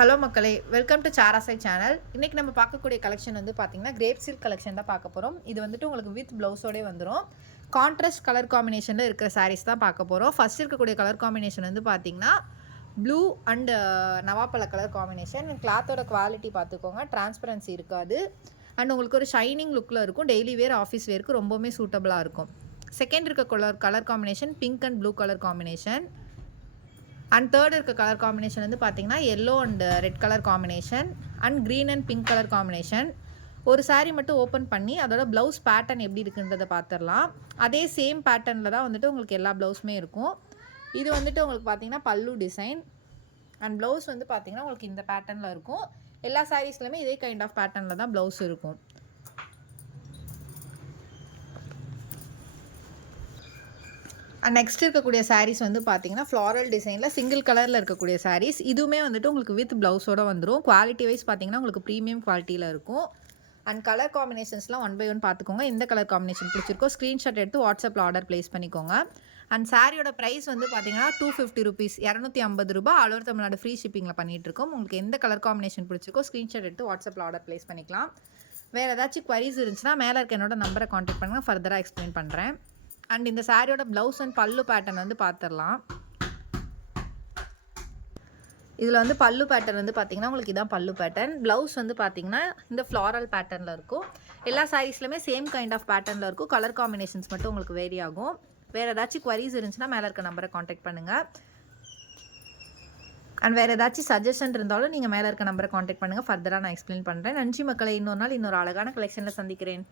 Hello மக்களே, welcome to சாராசை channel. இன்றைக்கி நம்ம பார்க்கக்கூடிய கலெக்ஷன் வந்து பார்த்திங்கன்னா கிரேப் சில்க் கலெக்ஷன் தான் பார்க்க போகிறோம். இது வந்துட்டு உங்களுக்கு வித் ப்ளவுஸோடே வந்துடும். கான்ட்ராஸ்ட் கலர் காம்பினேஷனில் இருக்கிற சாரீஸ் தான் பார்க்க போகிறோம். ஃபஸ்ட் இருக்கக்கூடிய கலர் காம்பினேஷன் வந்து பார்த்திங்கன்னா ப்ளூ அண்ட் நவாப்பழ கலர் காம்பினேஷன். கிளாத்தோட குவாலிட்டி பார்த்துக்கோங்க, டிரான்ஸ்பரன்சி இருக்காது அண்ட் உங்களுக்கு ஒரு ஷைனிங் லுக்கில் இருக்கும். டெய்லி வேர், ஆஃபீஸ் வேருக்கு ரொம்பவுமே சூட்டபுளாக இருக்கும். செகண்ட் இருக்க colour combination pink and blue colour combination. And third இருக்க கலர் காம்பினேஷன் வந்து பார்த்திங்கன்னா yellow and red colour combination and green and pink colour combination. ஒரு சாரீ மட்டும் ஓப்பன் பண்ணி அதோட ப்ளவுஸ் பேட்டர்ன் எப்படி இருக்குன்றதை பார்த்துடலாம். அதே சேம் பேட்டர்னில் தான் வந்துட்டு உங்களுக்கு எல்லா ப்ளவுஸுமே இருக்கும். இது வந்துட்டு உங்களுக்கு பார்த்திங்கன்னா பல்லு டிசைன் அண்ட் ப்ளவுஸ் வந்து பார்த்திங்கன்னா உங்களுக்கு இந்த பேட்டர்னில் இருக்கும். எல்லா சாரீஸ்லையுமே இதே கைண்ட் ஆஃப் பேட்டர்னில் தான் ப்ளவுஸ் இருக்கும். அண்ட் நெக்ஸ்ட் இருக்கக்கூடிய சாரீஸ் வந்து பார்த்தீங்கன்னா ஃப்ளாரல் டிசைனில் சிங்கிள் கலரில் இருக்கக்கூடிய சாரீஸ். இதுவுமே வந்துட்டு உங்களுக்கு வித் ப்ளவுஸோடு வந்துடும். குவாலிட்டி வைஸ் பார்த்தீங்கன்னா உங்களுக்கு ப்ரீமியம் குவாலிட்டியில் இருக்கும். அண்ட் கலர் காம்பினேஷன்ஸ்லாம் ஒன் பை ஒன் பார்த்துக்கோங்க. எந்த கலர் காம்பினேஷன் பிடிச்சிருக்கோ ஸ்க்ரீன்ஷாட் எடுத்து வாட்ஸ்அப்பில் ஆர்டர் ப்ளேஸ் பண்ணிக்கோங்க. அண்ட் சாரியோட ப்ரைஸ் வந்து பார்த்தீங்கன்னா 250 ரூபீஸ், 250 ரூபா ஆல் ஓவர் தமிழ்நாடு ஃப்ரீ ஷிப்பிங்கில் பண்ணிகிட்ருக்கோம். உங்களுக்கு எந்த கலர் காம்பினேஷன் பிடிச்சிருக்கோ ஸ்க்ரீன்ஷாட் எடுத்து வாட்ஸ்அப்பில் ஆர்டர் ப்ளேஸ் பண்ணிக்கலாம். வேறு ஏதாச்சும் குவரிஸ் இருந்துச்சுன்னா மேலே இருக்க என்னோட நம்பரை காண்டாக்ட் பண்ணுங்கள், ஃபர்தராக எக்ஸ்பிளைன் பண்ணுறேன். அண்ட் இந்த சாரியோட ப்ளவுஸ் அண்ட் பல்லு பேட்டர்ன் வந்து பார்த்துடலாம். இதில் வந்து பல்லு பேட்டர்ன் வந்து பார்த்திங்கன்னா உங்களுக்கு இதான் பல்லு பேட்டர்ன். ப்ளவுஸ் வந்து பார்த்திங்கன்னா இந்த ஃப்ளாரல் பேட்டர்னில் இருக்கும். எல்லா சாரீஸ்லையுமே சேம் கைண்ட் ஆஃப் பேட்டர்னில் இருக்கும். கலர் காம்பினேஷன்ஸ் மட்டும் உங்களுக்கு வேரி ஆகும். வேறு ஏதாச்சும் குவரிஸ் இருந்துச்சுன்னா மேலே இருக்க நம்பரை காண்டாக்ட் பண்ணுங்கள். அண்ட் வேறு ஏதாச்சும் சஜஷன் இருந்தாலும் நீங்கள் மேலே இருக்க நம்பரை காண்டாக்ட் பண்ணுங்கள், ஃபர்தராக நான் எக்ஸ்பிளைன் பண்ணுறேன். நன்றி மக்களை, இன்னொரு நாள் இன்னொரு அழகான கலெக்ஷனில் சந்திக்கிறேன்.